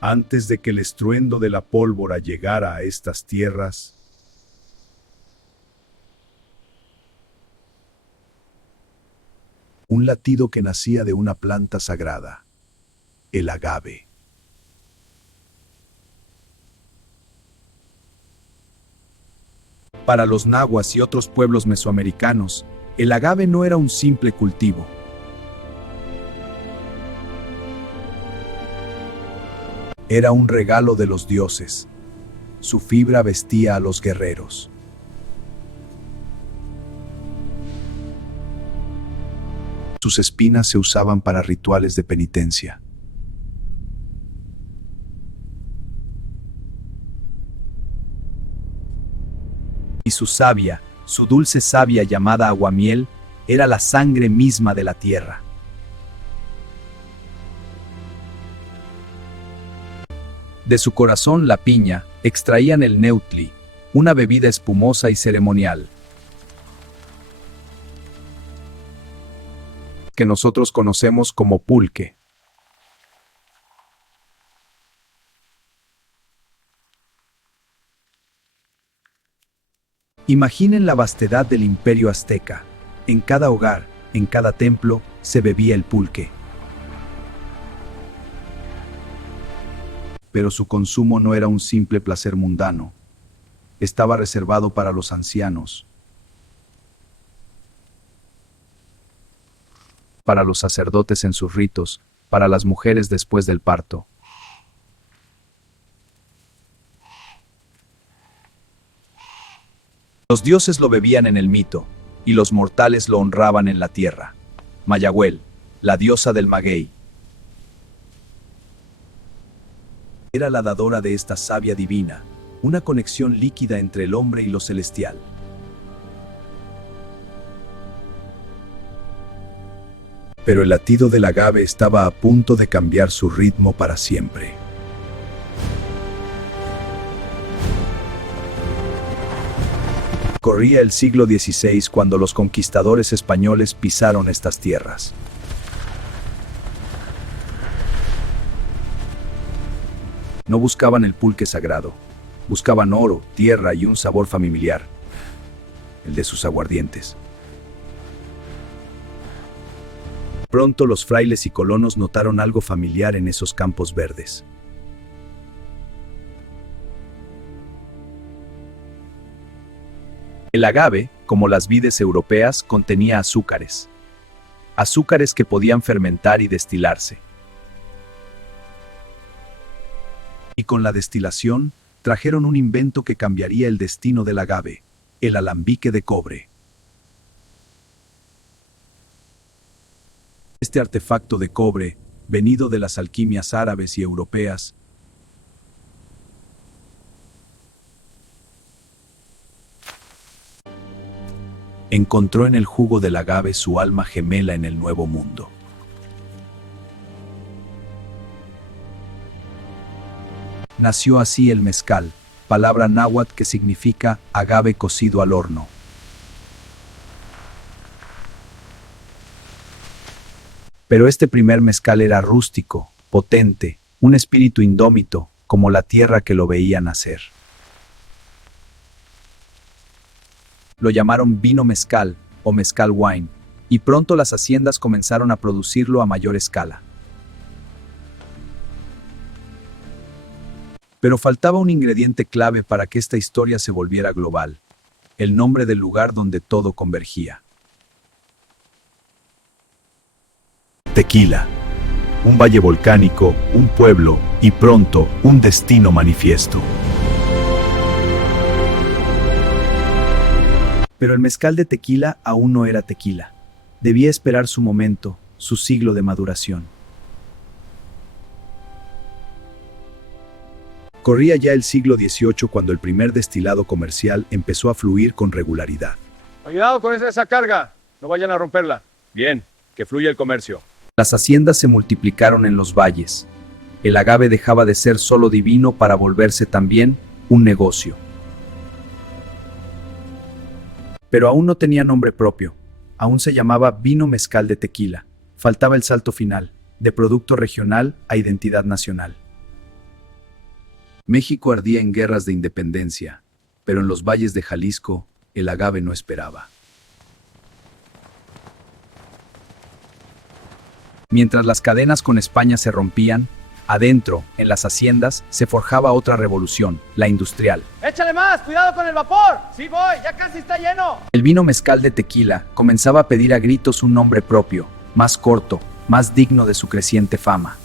Antes de que el estruendo de la pólvora llegara a estas tierras, un latido que nacía de una planta sagrada, el agave. Para los nahuas y otros pueblos mesoamericanos, el agave no era un simple cultivo. Era un regalo de los dioses. Su fibra vestía a los guerreros. Sus espinas se usaban para rituales de penitencia. Y su savia, su dulce savia llamada aguamiel, era la sangre misma de la tierra. De su corazón, la piña, extraían el neutli, una bebida espumosa y ceremonial, que nosotros conocemos como pulque. Imaginen la vastedad del imperio azteca. En cada hogar, en cada templo, se bebía el pulque. Pero su consumo no era un simple placer mundano. Estaba reservado para los ancianos, para los sacerdotes en sus ritos, para las mujeres después del parto. Los dioses lo bebían en el mito, y los mortales lo honraban en la tierra. Mayagüel, la diosa del maguey, era la dadora de esta savia divina, una conexión líquida entre el hombre y lo celestial. Pero el latido del agave estaba a punto de cambiar su ritmo para siempre. Corría el siglo XVI cuando los conquistadores españoles pisaron estas tierras. No buscaban el pulque sagrado, buscaban oro, tierra y un sabor familiar, el de sus aguardientes. Pronto los frailes y colonos notaron algo familiar en esos campos verdes. El agave, como las vides europeas, contenía azúcares. Azúcares que podían fermentar y destilarse. Y con la destilación, trajeron un invento que cambiaría el destino del agave, el alambique de cobre. Este artefacto de cobre, venido de las alquimias árabes y europeas, encontró en el jugo del agave su alma gemela en el Nuevo Mundo. Nació así el mezcal, palabra náhuatl que significa agave cocido al horno. Pero este primer mezcal era rústico, potente, un espíritu indómito, como la tierra que lo veía nacer. Lo llamaron vino mezcal o mezcal wine, y pronto las haciendas comenzaron a producirlo a mayor escala. Pero faltaba un ingrediente clave para que esta historia se volviera global: el nombre del lugar donde todo convergía. Tequila. Un valle volcánico, un pueblo y pronto un destino manifiesto. Pero el mezcal de tequila aún no era tequila. Debía esperar su momento, su siglo de maduración. Corría ya el siglo XVIII cuando el primer destilado comercial empezó a fluir con regularidad. Cuidado con esa carga, no vayan a romperla. Bien, que fluya el comercio. Las haciendas se multiplicaron en los valles. El agave dejaba de ser solo divino para volverse también un negocio. Pero aún no tenía nombre propio. Aún se llamaba vino mezcal de tequila. Faltaba el salto final, de producto regional a identidad nacional. México ardía en guerras de independencia, pero en los valles de Jalisco, el agave no esperaba. Mientras las cadenas con España se rompían, adentro, en las haciendas, se forjaba otra revolución, la industrial. ¡Échale más! ¡Cuidado con el vapor! ¡Sí voy! ¡Ya casi está lleno! El vino mezcal de tequila comenzaba a pedir a gritos un nombre propio, más corto, más digno de su creciente fama.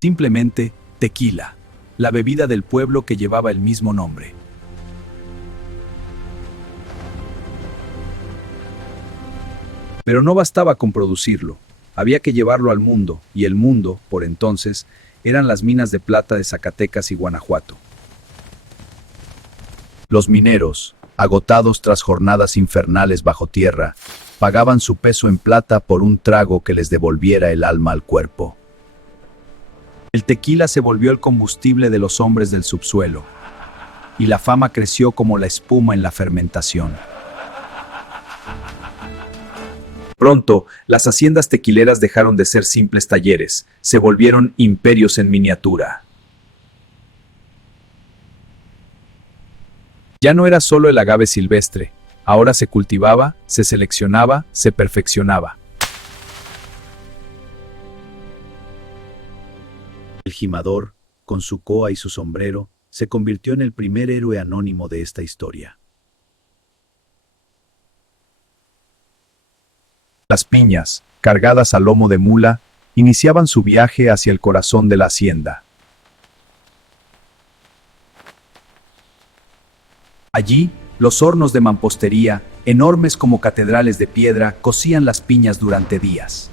Simplemente, tequila, la bebida del pueblo que llevaba el mismo nombre. Pero no bastaba con producirlo, había que llevarlo al mundo, y el mundo, por entonces, eran las minas de plata de Zacatecas y Guanajuato. Los mineros, agotados tras jornadas infernales bajo tierra, pagaban su peso en plata por un trago que les devolviera el alma al cuerpo. El tequila se volvió el combustible de los hombres del subsuelo, y la fama creció como la espuma en la fermentación. Pronto, las haciendas tequileras dejaron de ser simples talleres, se volvieron imperios en miniatura. Ya no era solo el agave silvestre, ahora se cultivaba, se seleccionaba, se perfeccionaba. El jimador, con su coa y su sombrero, se convirtió en el primer héroe anónimo de esta historia. Las piñas, cargadas a lomo de mula, iniciaban su viaje hacia el corazón de la hacienda. Allí, los hornos de mampostería, enormes como catedrales de piedra, cocían las piñas durante días.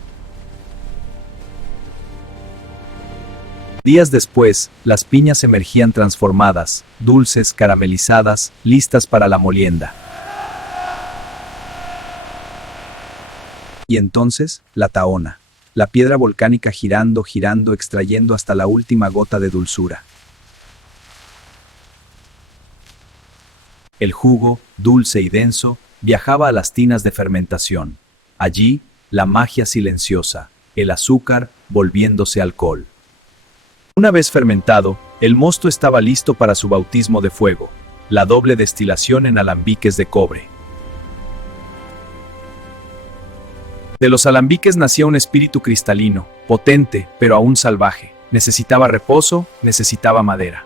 Días después, las piñas emergían transformadas, dulces, caramelizadas, listas para la molienda. Y entonces, la tahona, la piedra volcánica girando, girando, extrayendo hasta la última gota de dulzura. El jugo, dulce y denso, viajaba a las tinas de fermentación. Allí, la magia silenciosa, el azúcar volviéndose alcohol. Una vez fermentado, el mosto estaba listo para su bautismo de fuego, la doble destilación en alambiques de cobre. De los alambiques nacía un espíritu cristalino, potente, pero aún salvaje. Necesitaba reposo, necesitaba madera.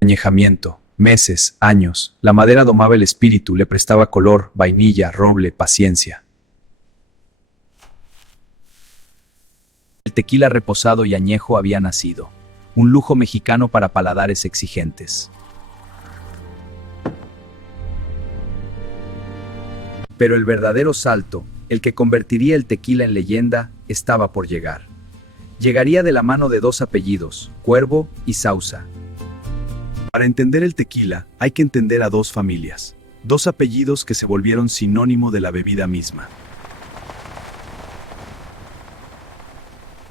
Añejamiento, meses, años. La madera domaba el espíritu, le prestaba color, vainilla, roble, paciencia. El tequila reposado y añejo había nacido, un lujo mexicano para paladares exigentes. Pero el verdadero salto, el que convertiría el tequila en leyenda, estaba por llegar. Llegaría de la mano de dos apellidos, Cuervo y Sauza. Para entender el tequila, hay que entender a dos familias, dos apellidos que se volvieron sinónimo de la bebida misma.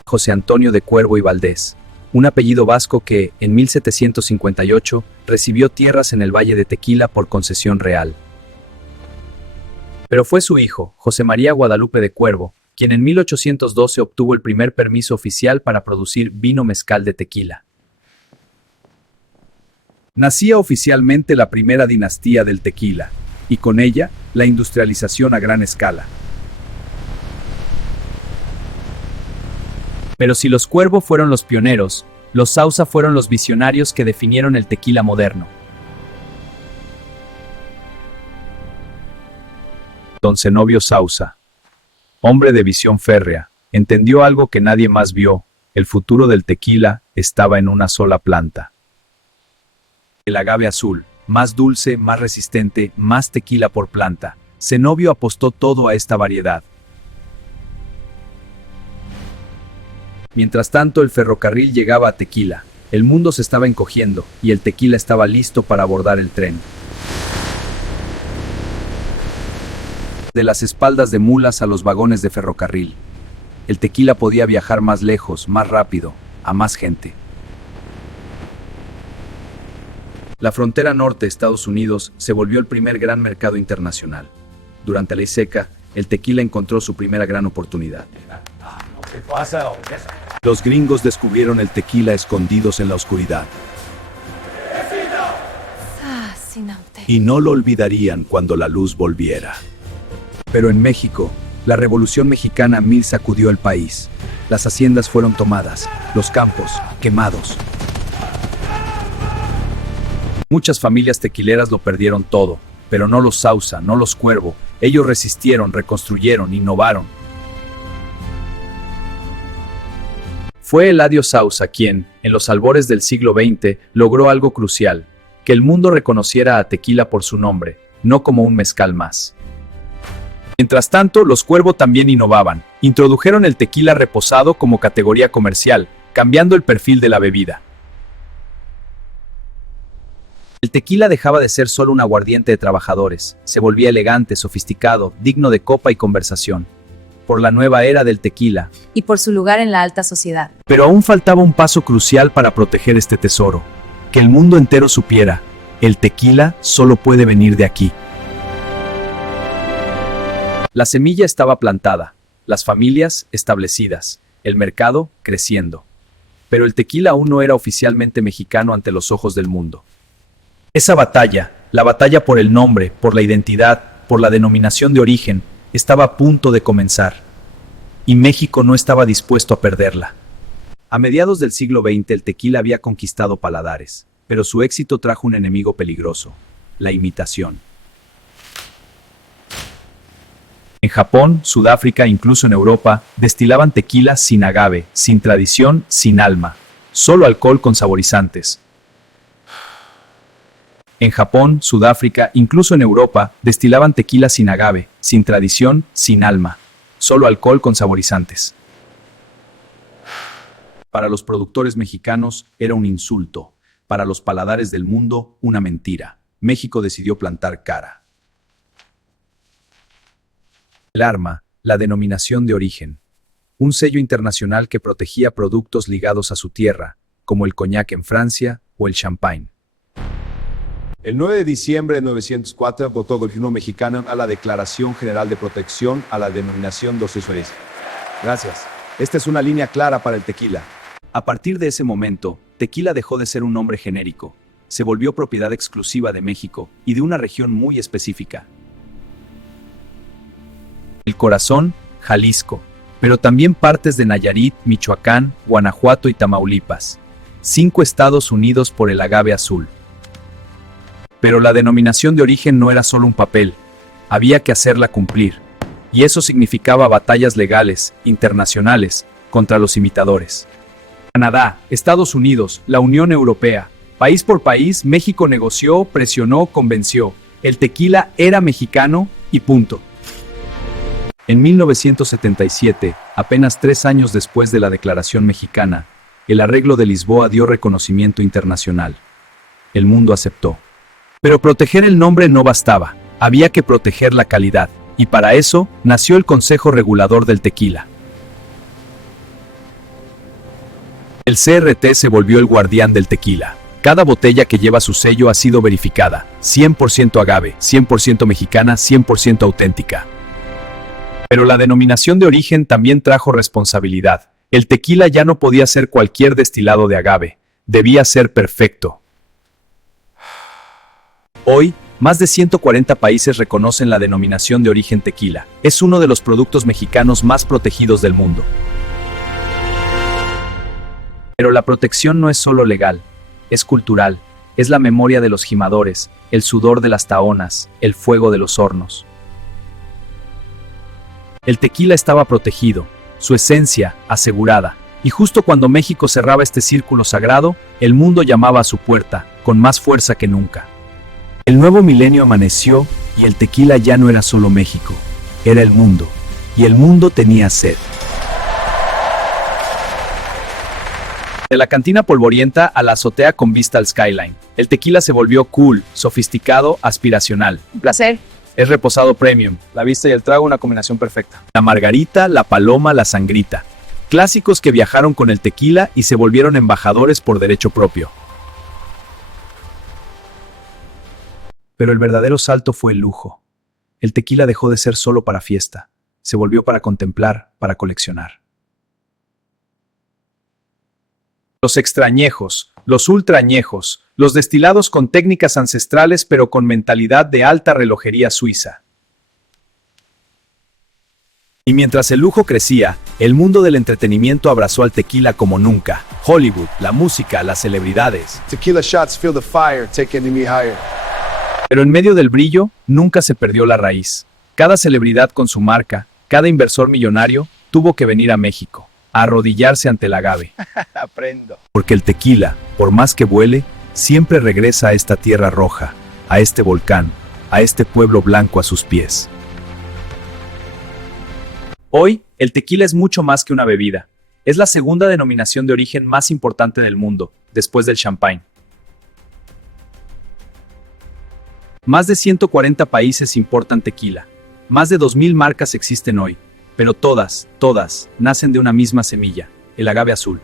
José Antonio de Cuervo y Valdés, un apellido vasco que, en 1758, recibió tierras en el Valle de Tequila por concesión real. Pero fue su hijo, José María Guadalupe de Cuervo, quien en 1812 obtuvo el primer permiso oficial para producir vino mezcal de tequila. Nacía oficialmente la primera dinastía del tequila, y con ella, la industrialización a gran escala. Pero si los Cuervo fueron los pioneros, los Sauza fueron los visionarios que definieron el tequila moderno. Don Zenobio Sauza, hombre de visión férrea, entendió algo que nadie más vio: el futuro del tequila estaba en una sola planta. El agave azul, más dulce, más resistente, más tequila por planta. Zenobio apostó todo a esta variedad. Mientras tanto, el ferrocarril llegaba a Tequila. El mundo se estaba encogiendo y el tequila estaba listo para abordar el tren. De las espaldas de mulas a los vagones de ferrocarril. El tequila podía viajar más lejos, más rápido, a más gente. La frontera norte de Estados Unidos se volvió el primer gran mercado internacional. Durante la ley seca, el tequila encontró su primera gran oportunidad. Los gringos descubrieron el tequila escondidos en la oscuridad. Y no lo olvidarían cuando la luz volviera. Pero en México, la Revolución Mexicana mil sacudió el país. Las haciendas fueron tomadas, los campos quemados. Muchas familias tequileras lo perdieron todo, pero no los Sauza, no los Cuervo. Ellos resistieron, reconstruyeron, innovaron. Fue Eladio Sauza quien, en los albores del siglo XX, logró algo crucial: que el mundo reconociera a Tequila por su nombre, no como un mezcal más. Mientras tanto, los Cuervo también innovaban. Introdujeron el tequila reposado como categoría comercial, cambiando el perfil de la bebida. El tequila dejaba de ser solo un aguardiente de trabajadores, se volvía elegante, sofisticado, digno de copa y conversación. Por la nueva era del tequila. Y por su lugar en la alta sociedad. Pero aún faltaba un paso crucial para proteger este tesoro. Que el mundo entero supiera: el tequila solo puede venir de aquí. La semilla estaba plantada, las familias establecidas, el mercado creciendo. Pero el tequila aún no era oficialmente mexicano ante los ojos del mundo. Esa batalla, la batalla por el nombre, por la identidad, por la denominación de origen, estaba a punto de comenzar. Y México no estaba dispuesto a perderla. A mediados del siglo XX el tequila había conquistado paladares, pero su éxito trajo un enemigo peligroso: la imitación. En Japón, Sudáfrica, incluso en Europa, destilaban tequila sin agave, sin tradición, sin alma. Solo alcohol con saborizantes. En Japón, Sudáfrica, incluso en Europa, destilaban tequila sin agave, sin tradición, sin alma. Solo alcohol con saborizantes. Para los productores mexicanos era un insulto. Para los paladares del mundo, una mentira. México decidió plantar cara. El arma, la denominación de origen. Un sello internacional que protegía productos ligados a su tierra, como el coñac en Francia o el champagne. El 9 de diciembre de 1904 votó el gobierno mexicano a la Declaración General de Protección a la denominación de origen. Gracias. Esta es una línea clara para el tequila. A partir de ese momento, tequila dejó de ser un nombre genérico. Se volvió propiedad exclusiva de México y de una región muy específica. El corazón, Jalisco, pero también partes de Nayarit, Michoacán, Guanajuato y Tamaulipas. 5 estados unidos por el agave azul. Pero la denominación de origen no era solo un papel, había que hacerla cumplir. Y eso significaba batallas legales, internacionales, contra los imitadores. Canadá, Estados Unidos, la Unión Europea. País por país, México negoció, presionó, convenció. El tequila era mexicano y punto. En 1977, apenas 3 años después de la Declaración Mexicana, el Arreglo de Lisboa dio reconocimiento internacional. El mundo aceptó. Pero proteger el nombre no bastaba, había que proteger la calidad, y para eso nació el Consejo Regulador del Tequila. El CRT se volvió el guardián del tequila. Cada botella que lleva su sello ha sido verificada, 100% agave, 100% mexicana, 100% auténtica. Pero la denominación de origen también trajo responsabilidad. El tequila ya no podía ser cualquier destilado de agave, debía ser perfecto. Hoy, más de 140 países reconocen la denominación de origen tequila. Es uno de los productos mexicanos más protegidos del mundo. Pero la protección no es solo legal, es cultural, es la memoria de los jimadores, el sudor de las tahonas, el fuego de los hornos. El tequila estaba protegido, su esencia asegurada, y justo cuando México cerraba este círculo sagrado, el mundo llamaba a su puerta, con más fuerza que nunca. El nuevo milenio amaneció y el tequila ya no era solo México, era el mundo, y el mundo tenía sed. De la cantina polvorienta a la azotea con vista al skyline, el tequila se volvió cool, sofisticado, aspiracional. Un placer. Es reposado premium. La vista y el trago, una combinación perfecta. La margarita, la paloma, la sangrita. Clásicos que viajaron con el tequila y se volvieron embajadores por derecho propio. Pero el verdadero salto fue el lujo. El tequila dejó de ser solo para fiesta. Se volvió para contemplar, para coleccionar. Los extrañejos, los ultrañejos, los destilados con técnicas ancestrales pero con mentalidad de alta relojería suiza. Y mientras el lujo crecía, el mundo del entretenimiento abrazó al tequila como nunca. Hollywood, la música, las celebridades. Tequila shots feel the fire, taking me higher. Pero en medio del brillo, nunca se perdió la raíz. Cada celebridad con su marca, cada inversor millonario, tuvo que venir a México, a arrodillarse ante el agave. Aprendo. Porque el tequila, por más que vuele, siempre regresa a esta tierra roja, a este volcán, a este pueblo blanco a sus pies. Hoy, el tequila es mucho más que una bebida. Es la segunda denominación de origen más importante del mundo, después del champán. Más de 140 países importan tequila. Más de 2000 marcas existen hoy, pero todas, nacen de una misma semilla, el agave azul.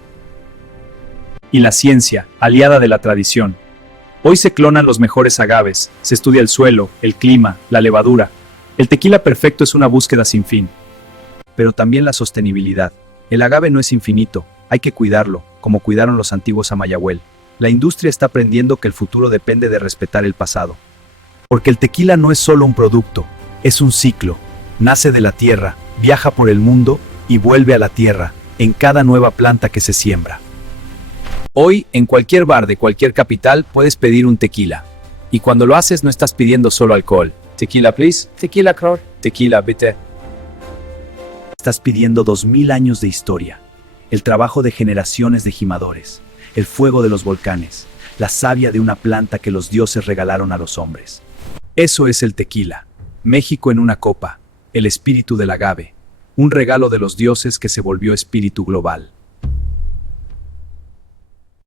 Y la ciencia, aliada de la tradición. Hoy se clonan los mejores agaves, se estudia el suelo, el clima, la levadura. El tequila perfecto es una búsqueda sin fin. Pero también la sostenibilidad. El agave no es infinito, hay que cuidarlo, como cuidaron los antiguos Amayahuel. La industria está aprendiendo que el futuro depende de respetar el pasado. Porque el tequila no es solo un producto, es un ciclo. Nace de la tierra, viaja por el mundo y vuelve a la tierra, en cada nueva planta que se siembra. Hoy, en cualquier bar de cualquier capital, puedes pedir un tequila. Y cuando lo haces, no estás pidiendo solo alcohol. Tequila, please. Tequila, Cror. Tequila, bitte. Estás pidiendo 2000 años de historia, el trabajo de generaciones de gimadores, el fuego de los volcanes, la savia de una planta que los dioses regalaron a los hombres. Eso es el tequila, México en una copa, el espíritu del agave, un regalo de los dioses que se volvió espíritu global.